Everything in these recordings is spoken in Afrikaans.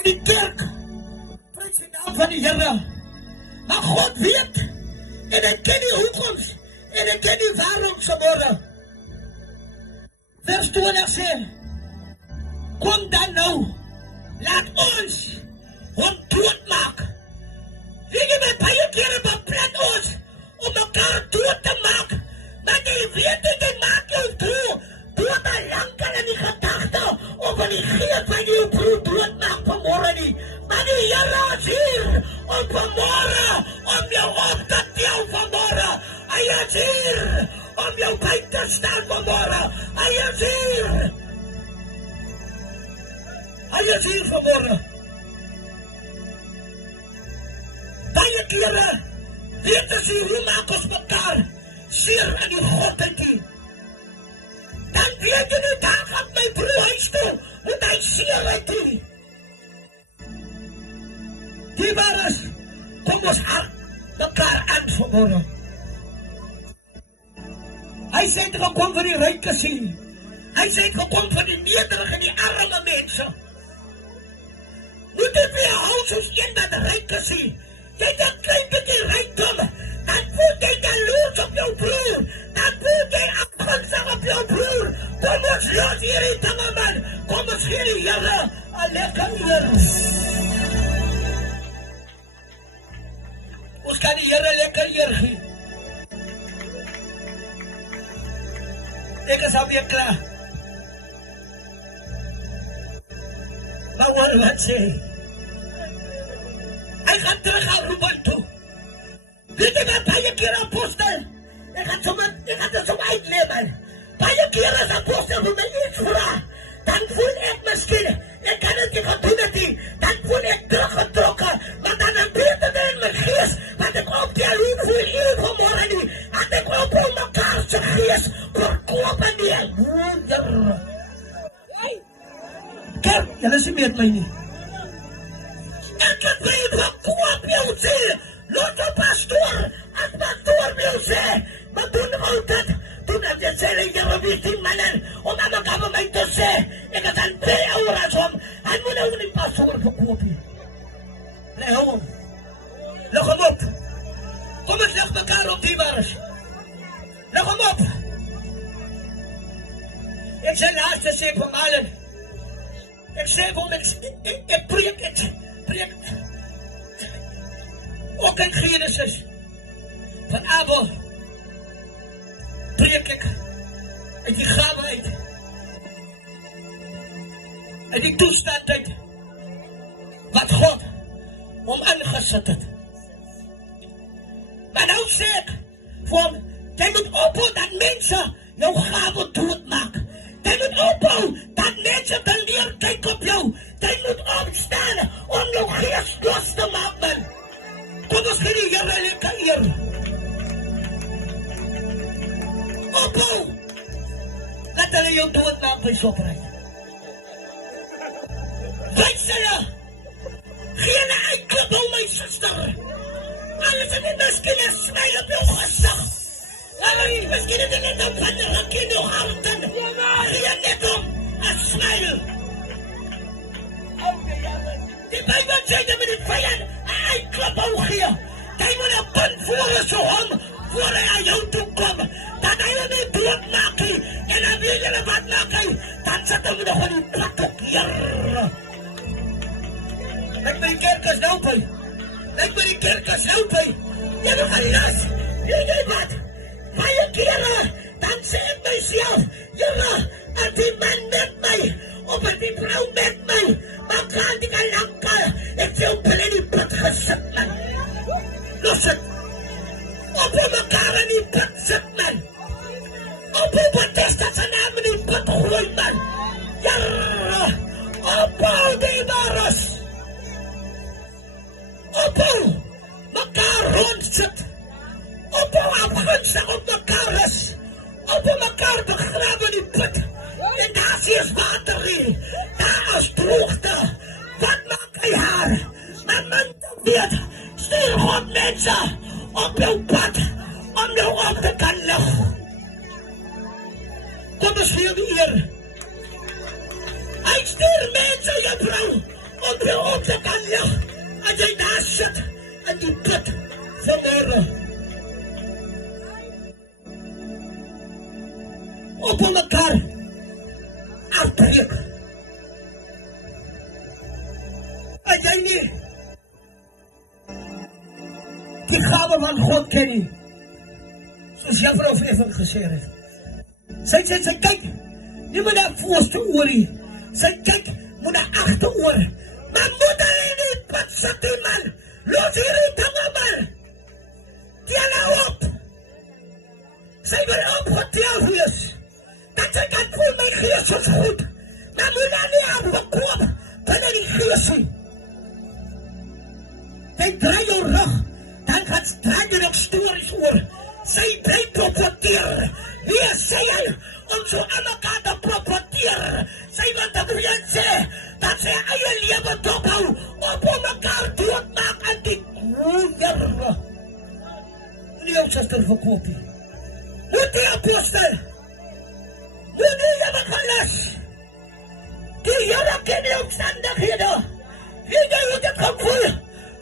in die kerk prys die naam van die Here. Maar God weet en hy ken die hoekoms en hy ken die waarom vanmôre. Vers 20 sê, kom dan nou, laat ons hom doodmaak. Weet jy my, baie kere beplan ons om mekaar dood te maak, maar jy weet nie, jy maak jou dood al lang al in die gedachte of in die geest van jou broer doodmaak vanmorgen nie. Maar die Here is hier om vanmorgen, om jou op te tel vanmorgen. Hy is hier om jou by te staan vanmorgen. Hy is hier. Hy is hier vanmorgen. Baie kere weet as jy hoe maak ons mekaar seer in die godheid nie. Dan weet jy nie, daar gaan my broer huis toe, want hy seer uit nie. Die waar is, kom ons hart mekaar aan vanmorgen. Hy sê het gekom vir die ryke sien. Hy sê het gekom vir die nederige en die arme mense. Moet dit weer hou soos een dat ryke sien. Jy het een klein beetje rijkdom, dan voelt jy jaloers op jou broer, dan voelt jy afgunstig op jou broer. Kom ons los hierdie dinge, man. Kom ons gee die Here 'n lekker eer. Ons kan die Here lekker eer gee. Ek is alweer klaar. Maar wat sê? Hy gaan terug aan Ruben toe. Weet jy wat, baie keer apostel, ek gaan dit so uitleven. Baie keer as apostel vir my iets vraag, dan voel ek miskien, ek kan het nie gedoen het nie, dan voel ek teruggetrokken, maar dan weet het in my geest, want ek op die alleen voel hier vanmorgen nie, en ek op mekaar sy geest, verkopen nie. Kerk, jylle sê met my nie. Ek het weet wat koop jou sê, los die pastoor, as pastoor jou sê, maar doen altyd, toen dat jy sê, jy weet die mannen, om aan mekaar met my te sê, ek het aan 2 oras om, en moet nou die pastoor verkoop nie. Nee, hou om. Leg hem op. Kom eens leg mekaar op die waars. Leg hem op. Ek sê laaste sê vir Malen, ek sê vir hom, ek preek, ook in Genesis, van Abel, preek ek, uit die grawe uit die toestand uit, wat God hom ingesit het. Maar nou sê ek, vir hom, jy moet ophou dat mense jou grawe doodmaak. Jy moet ophou dat mense te leer kyk op jou. Jy moet opstaan om jou geest los te maak, man. Kom ons gee die Here lekker eer. Ophou dat hulle jou doodmaak by Shoprite. Wys hulle geen uitklip hou, my sister. Alles in die miskien een smile op jou gezicht. Miskien het net op van die ruk in jou harten. Geen net om een smile. Die Bijbel sê dat met die vijand een uitklip hou gee. Jy moet een punt voor is so hom, voor hy aan jou toe kom. Dat hy nie dood maak hy. En dan weet jy wat maak hy. Dan sit hy nog in die plak op hier. Ek by die kerk is nou by. Ek by die kerk is nou by. Jy moet gaan las. Weet jy wat? Baie kere, dan sê ek myself, Here, as die man met my, of as die vrou met my, maar kan die kalankel, ek sê op hulle in die put gesit, man. Los het. Op hoe mekaar in die put sit, man. Op hoe Bethesda sy naam in die put groei, man. Here, ophou die wares. Ophou mekaar rondsit. Ophou afgunstig op mekaar is. Ophou mekaar begrawe in die put. En daar is water hier. Daar is droogte. Wat maak hy haar? Maar man te weet, stuur God mense op jou pad om jou op te kan lig. Kom ons vir die eer. Hy stuur mense, juffrou, om jou op te kan lig, as jy daar sit, en die put vanmorgen. Op mekaar afbreek. En jy nie die gawe van God ken nie, soos juffrou Even gesê het. Sy kyk, nie moet daar voorste oor nie, sy kyk, moet daar achteroor, maar moet daar in die pad sit die man, los hier die dinge man, tel nou op, sy wil opgetel wees, dat sy kan voel my geest is goed, maar moet daar nie afgekoop, binnen die geest nie. Sy draai jou rug, dan gaan draai jy nog stories oor, sy bly profiteer, wees sy hy, om so aan mekaar te profiteer, sy wat ek weet sê, dat sy eie leven tophou, op om mekaar doodmaak en die goeier. Nie jou sister verkoop nie. Moet die apostel, moet die jylle gelis, die jylle ken die omstandighede, wie jy het het gevoel,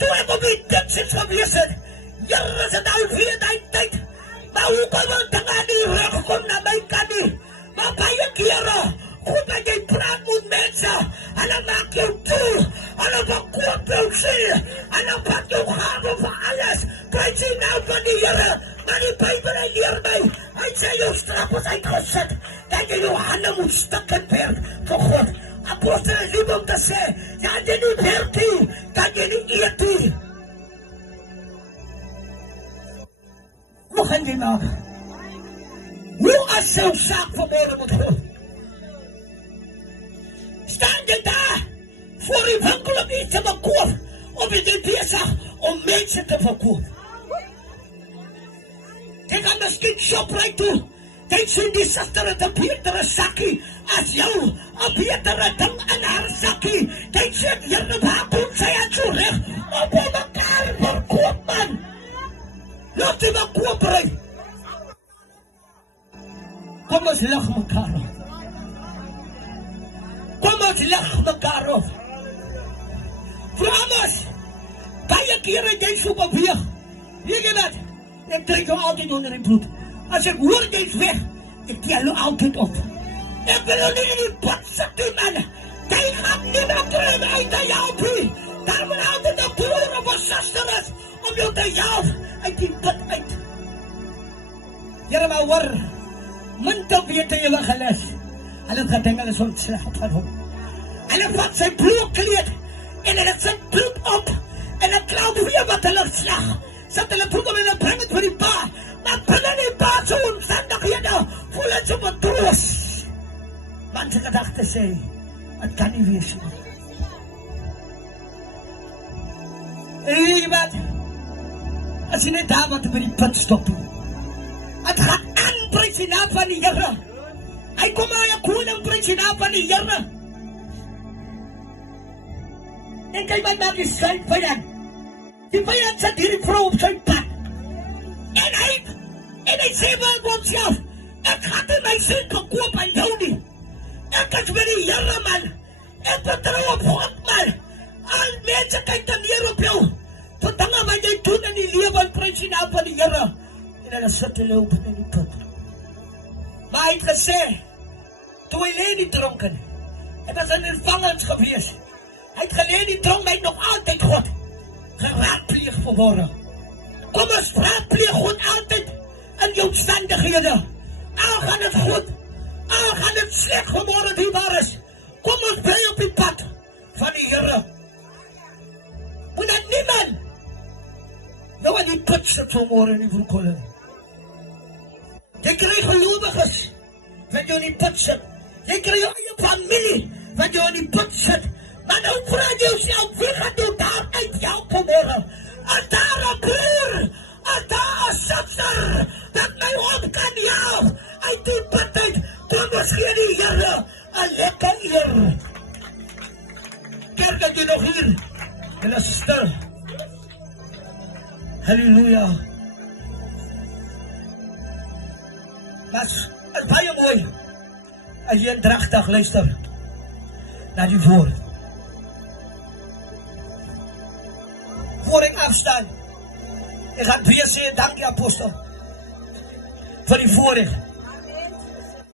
toe ek op die diksens gewees het, jylle is het al weer die tyd, maar hoe kan wel dinge aan die rug kom na my kan nie, maar baie kere, goed dat jy praat met mense, hulle maak jou toe, hulle verkoop jou siel, hulle vat jou gave vir alles, prijs die naam van die Here, maar die Bybel leer my, hy sê jou straf is uitgesit, dat jy jou hande moet stikken werk vir God. Apostel is lief om te sê, ja jy nie werk nie, kan jy nie eet nie. Hoe gaan jy maak? Hoe as jou saak vanmorgen moet God? Staan jy daar voor die winkel om iets te verkoop, of is jy bezig om mense te verkoop? Jy gaan miskien Shoprite toe, jy sien die sister het een betere sakkie as jou, een betere ding in haar sakkie, jy sien hier met haar kom sy aan so recht, op mekaar verkoop man, laat die verkooperij. Kom ons lig mekaar op. Kom ons lig mekaar op. Vraag ons, baie kere jy so beweeg, weet jy wat, ek trek jou altyd onder die bloed. As ek hoor jy is weg, ek tel jou altyd op. Ek wil jou nie in die pad sit die man, jy gaan nie meer terug uit die help nie. Daar moet altyd een broer of een sister is, om jou te help uit die pad uit. Here maar hoor, munt op weet jy wat gelis, hulle geding hulle is ontslag van hom. Hulle vat sy bloedkleed, en hulle sit bloed op, en hulle klauw weer wat hulle slag, sit hulle bloed om en hulle bring het vir die pa, maar binnen die pa so omstandighede, voel het so betroos. Want sy gedachte sê, het kan nie wees nie. En weet jy wat, as jy net daar wat by die put stop, het gaan aan, prijs die naam van die Here. Hy kom maar jy koning, prijs die naam van die Here. En kijk wat maak die sy vijand. Die vijand sit hierdie vrou op sy pad. En hy sê vir homself, ek gaan nie my siel verkoop aan jou nie. Ek is met die Here man. Ek vertrou op God man. Al mense kyk dan neer op jou. Tot dinge wat jy doen in die lewe, prijs die naam van die Here. En hulle sit hulle op in die put. Maar hy het gesê, toe hy leen die dronken, het was in die vangels gewees. Hy het geleen die tronk, hy het nog altyd God geraadpleeg geworden. Kom ons raadpleeg God altyd in jou omstandighede. Al gaan het goed, al gaan het slecht geworden die waar is. Kom ons bly op die pad van die Here. Moet dat niemand nou in die put sit vanmorgen in die vroegkolle. Jy krijg geloviges wat jy in die put sit. Jy krijg jou eie familie wat jy in die put sit. Maar nou vraag jy jouself, wie gaat jou daar uit help vanmorgen? As daar een broer, as daar een sister, dat my op kan help uit die put uit, dan ons gee die Here een lekker eer. Kerk dat jy nog hier, en is stil. Halleluja. Maar is baie mooi, as jy indrachtig luister na die woord. voor ik afsta. Ik ga het weer zeer danken, apostel. Voor die voorrecht.